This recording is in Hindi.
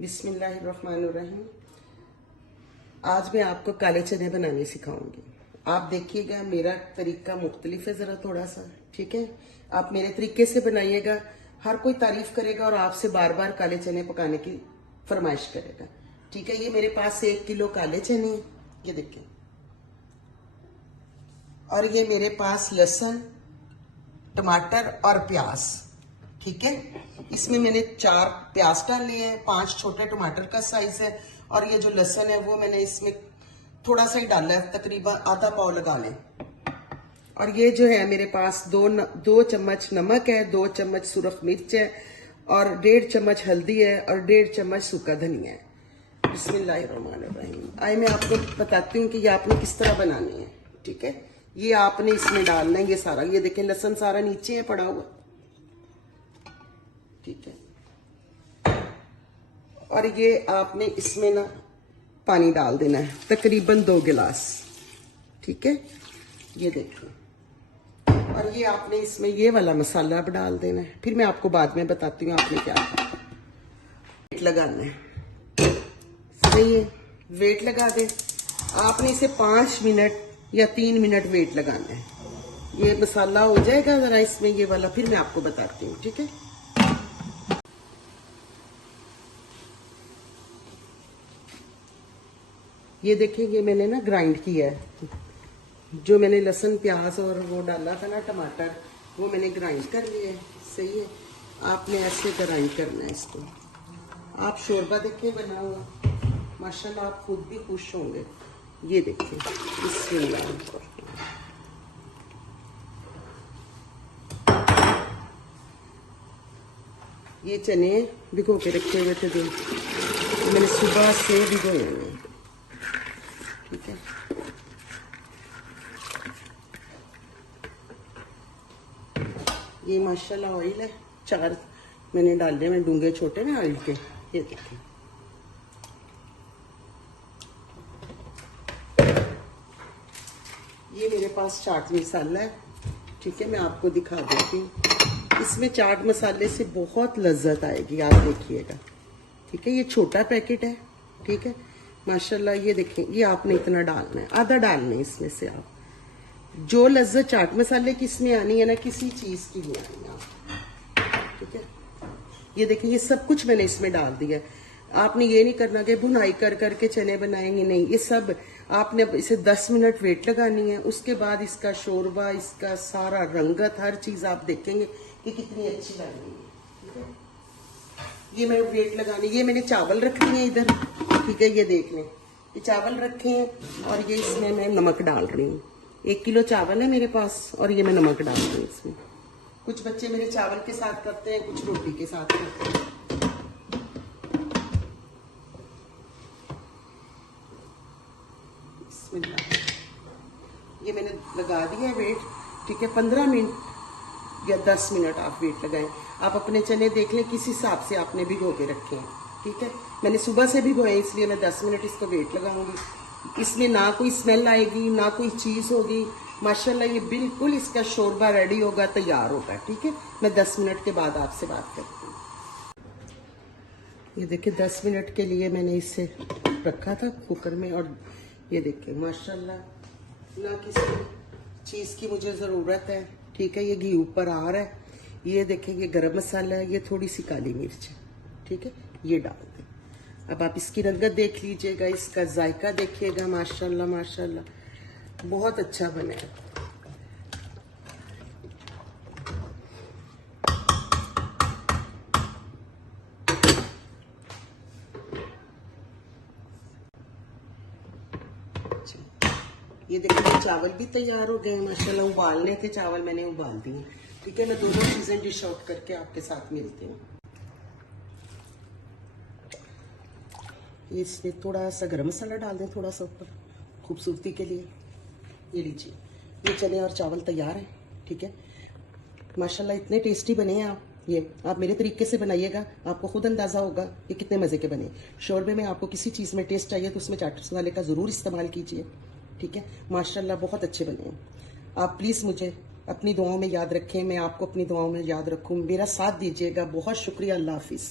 बिस्मिल्लाहिर्रहमानिर्रहीम। आज मैं आपको काले चने बनाने सिखाऊंगी। आप देखिएगा, मेरा तरीका मुख्तलिफ है ज़रा थोड़ा सा, ठीक है। आप मेरे तरीके से बनाइएगा, हर कोई तारीफ करेगा और आपसे बार बार काले चने पकाने की फरमाइश करेगा, ठीक है। ये मेरे पास 1 किलो काले चने हैं, ये देखिए। और ये मेरे पास लहसुन, टमाटर और प्याज, ठीक है। इसमें मैंने 4 प्याज डाल लिए हैं, 5 छोटे टमाटर का साइज है, और ये जो लहसुन है वो मैंने इसमें थोड़ा सा ही डाला है, तकरीबन आधा पाव लगा लें। और ये जो है मेरे पास 2 चम्मच नमक है, 2 चम्मच सुरख मिर्च है, और 1.5 चम्मच हल्दी है, और 1.5 चम्मच सूखा धनिया है। बिस्मिल्लाहिर्रहमानिर्रहीम। आइए मैं आपको बताती हूँ कि ये आपने किस तरह बनानी है, ठीक है। ये आपने इसमें डालना है, ये सारा, ये देखें लहसुन सारा नीचे है पड़ा हुआ, ठीक है। और ये आपने इसमें ना पानी डाल देना है, तकरीबन 2 गिलास, ठीक है। ये देखिए। और ये आपने इसमें ये वाला मसाला अब डाल देना है, फिर मैं आपको बाद में बताती हूँ आपने क्या वेट लगाना है। सही है, वेट लगा दे। आपने इसे 5 मिनट या 3 मिनट वेट लगाना है। ये मसाला हो जाएगा जरा इसमें ये वाला, फिर मैं आपको बताती हूँ, ठीक है। ये देखिए, ये मैंने ना ग्राइंड किया है, जो मैंने लहसुन प्याज और वो डाला था ना टमाटर, वो मैंने ग्राइंड कर लिया है। सही है, आपने ऐसे ग्राइंड करना है इसको। आप शोरबा देखिए बना हुआ, माशाल्लाह आप खुद भी खुश होंगे। ये देखिए, बिस्मिल्लाह। ये चने भिगो के रखे हुए थे, जो मैंने सुबह से भिगोए हैं, ठीक है। ये माशाल्लाह ऑयल है, 4 मैंने डाले में डूंगे छोटे ना ऑयल के। ये देखिए, ये मेरे पास चाट मसाला है, ठीक है। मैं आपको दिखा देती हूँ, इसमें चाट मसाले से बहुत लज्जत आएगी, आप देखिएगा, ठीक है। ये छोटा पैकेट है, ठीक है। माशाल्लाह ये देखें, ये आपने इतना डालना है, आधा डालना है इसमें से। आप जो लज्जत चाट मसाले की इसमें आनी है ना, किसी चीज की नहीं आनी आप, ठीक है। ये देखिए, ये सब कुछ मैंने इसमें डाल दिया है। आपने ये नहीं करना कि भुनाई कर करके चने बनाएंगे, नहीं। ये सब आपने इसे 10 मिनट वेट लगानी है, उसके बाद इसका शोरबा, इसका सारा रंगत, हर चीज आप देखेंगे कि कितनी अच्छी लग रही है, ठीक है। ये मैं वेट लगानी, ये मैंने चावल रख लिए इधर, ठीक है। ये देख लें, ये चावल रखे हैं, और ये इसमें मैं नमक डाल रही हूँ। 1 किलो चावल है मेरे पास, और ये मैं नमक डाल रही हूँ इसमें। कुछ बच्चे मेरे चावल के साथ करते हैं, कुछ रोटी के साथ करते हैं। ये मैंने लगा दिया है वेट, ठीक है। 15 मिनट या 10 मिनट आप वेट लगाएं। आप अपने चने देख लें किस हिसाब से आपने भिगो के रखे हैं, ठीक है। मैंने सुबह से भिगोए, इसलिए मैं 10 मिनट इसको वेट लगाऊंगी। इसमें ना कोई स्मेल आएगी, ना कोई चीज होगी। माशाल्लाह ये बिल्कुल इसका शोरबा रेडी होगा, तैयार होगा, ठीक है। मैं 10 मिनट के बाद आपसे बात करती हूँ। ये देखिए, 10 मिनट के लिए मैंने इसे रखा था कुकर में, और ये देखिए माशाल्लाह ना किसी चीज की मुझे जरूरत है, ठीक है। ये घी ऊपर आ रहा है। ये देखिए, ये गरम मसाला है, ये थोड़ी सी काली मिर्च है, ठीक है। ये डाल दें। अब आप इसकी रंगत देख लीजिएगा, इसका जायका देखिएगा, माशाल्लाह माशाल्लाह बहुत अच्छा बना है। ये देखिए, चावल भी तैयार हो गए माशाल्लाह। उबालने थे चावल, मैंने उबाल दिए, ठीक है। मैं दोनों चीजें डिश आउट करके आपके साथ मिलती हूँ। इसमें थोड़ा सा गरम मसाला डाल दें, थोड़ा सा ऊपर खूबसूरती के लिए। ये लीजिए, ये चने और चावल तैयार हैं, ठीक है। माशाल्लाह इतने टेस्टी बने हैं। आप मेरे तरीके से बनाइएगा, आपको खुद अंदाजा होगा कि कितने मजे के बने। शोरबे में आपको किसी चीज में टेस्ट चाहिए तो उसमें चाट मसाले का जरूर इस्तेमाल कीजिए, ठीक है। माशाल्लाह बहुत अच्छे बने हैं। आप प्लीज मुझे अपनी दुआओं में याद रखें, मैं आपको अपनी दुआओं में याद रखूं। मेरा साथ दीजिएगा। बहुत शुक्रिया। अल्लाह हाफिज।